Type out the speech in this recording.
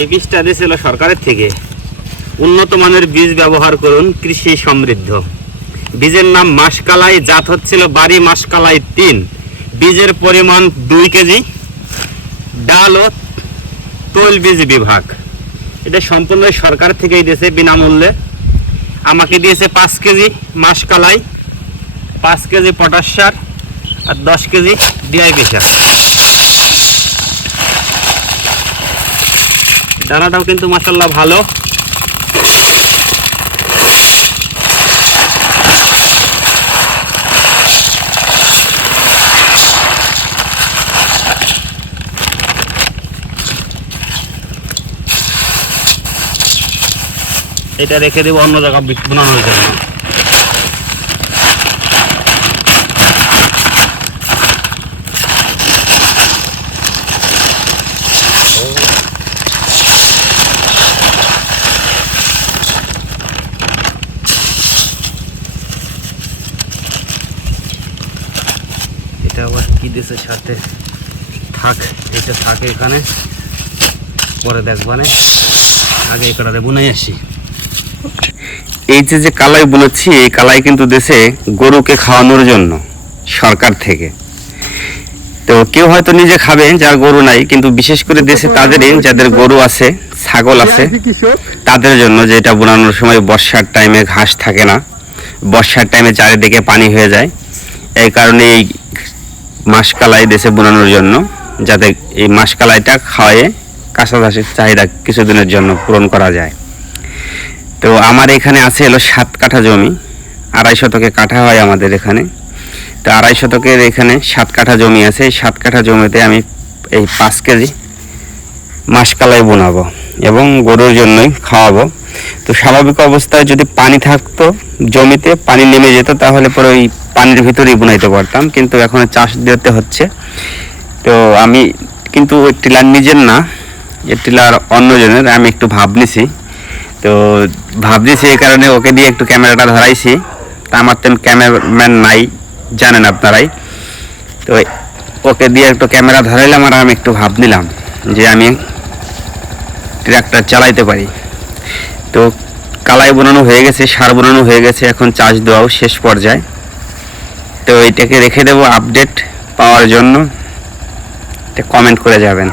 এই বীজটা দিয়েছিল সরকারের থেকে। উন্নত মানের বীজ ব্যবহার করুন, কৃষি সমৃদ্ধ। বীজের নাম মাসকালাই, জাত হচ্ছিল বাড়ি মাসকালাই তিন। বীজের পরিমাণ দুই কেজি। ডাল ও তৈল বীজ বিভাগ। এটা সম্পূর্ণ সরকার থেকেই দিয়েছে বিনামূল্যে। আমাকে দিয়েছে পাঁচ কেজি মাসকালাই, পাঁচ কেজি পটাশ সার আর দশ কেজি ডিআইপি সার। দানাটাও কিন্তু মাসাল্লাহ ভালো। এটা রেখে দেবো অন্য জায়গা বানানোর জন্য এটা আবার কি দিছে সাথে থাক, এটা থাকে এখানে। পরে দেখবানে আগে এই কটাতে বুনাই আসি। এই যে যে কালাই বুনেছি, এই কালাই কিন্তু দেশে গরুকে খাওয়ানোর জন্য সরকার থেকে। তো কেউ হয়তো নিজে খাবে, যার গরু নাই, কিন্তু বিশেষ করে দেশে তাদেরই, যাদের গরু আছে, ছাগল আছে, তাদের জন্য যে এটা বোনানোর সময় বর্ষার টাইমে ঘাস থাকে না। বর্ষার টাইমে চারিদিকে পানি হয়ে যায়। এই কারণে এই মাসকালাই দেশে বোনানোর জন্য, যাতে এই মাসকালাইটা খাওয়ায়ে কাঁচা ঘাসের চাহিদা কিছুদিনের জন্য পূরণ করা যায়। তো আমার এখানে আছে এলো সাত কাঠা জমি, আড়াই শতকে কাঠা হয় আমাদের এখানে। তো আড়াই শতকের এখানে সাত কাঠা জমি আছে, এই সাত কাঠা জমিতে আমি এই পাঁচ কেজি মাসকালাই বোনাবো এবং গরুর জন্যই খাওয়াবো। তো স্বাভাবিক অবস্থায় যদি পানি থাকতো, জমিতে পানি নেমে যেত, তাহলে পরে ওই পানির ভিতরেই বুনাইতে পারতাম, কিন্তু এখন চাষ দিতে হচ্ছে। তো আমি কিন্তু ওই টিলার নিজের না এই টিলার অন্যজনের, আমি একটু ভাব নিছি। তো ভাবতেছি এই কারণে ওকে দিয়ে একটু ক্যামেরাটা ধরাইছি। তা আমার তেমন ক্যামেরাম্যান নাই, জানেন আপনারাই। তো ওকে দিয়ে একটু ক্যামেরা ধরাইলাম আর আমি একটু ভাব নিলাম যে আমি ট্রাক্টর চালাইতে পারি। তো কালাই বোনানো হয়ে গেছে, সার বোনানো হয়ে গেছে, এখন চাষ দেওয়াও শেষ পর্যায়ে। তো এইটাকে রেখে দেবো আপডেট পাওয়ার জন্য। কমেন্ট করে যাবেন।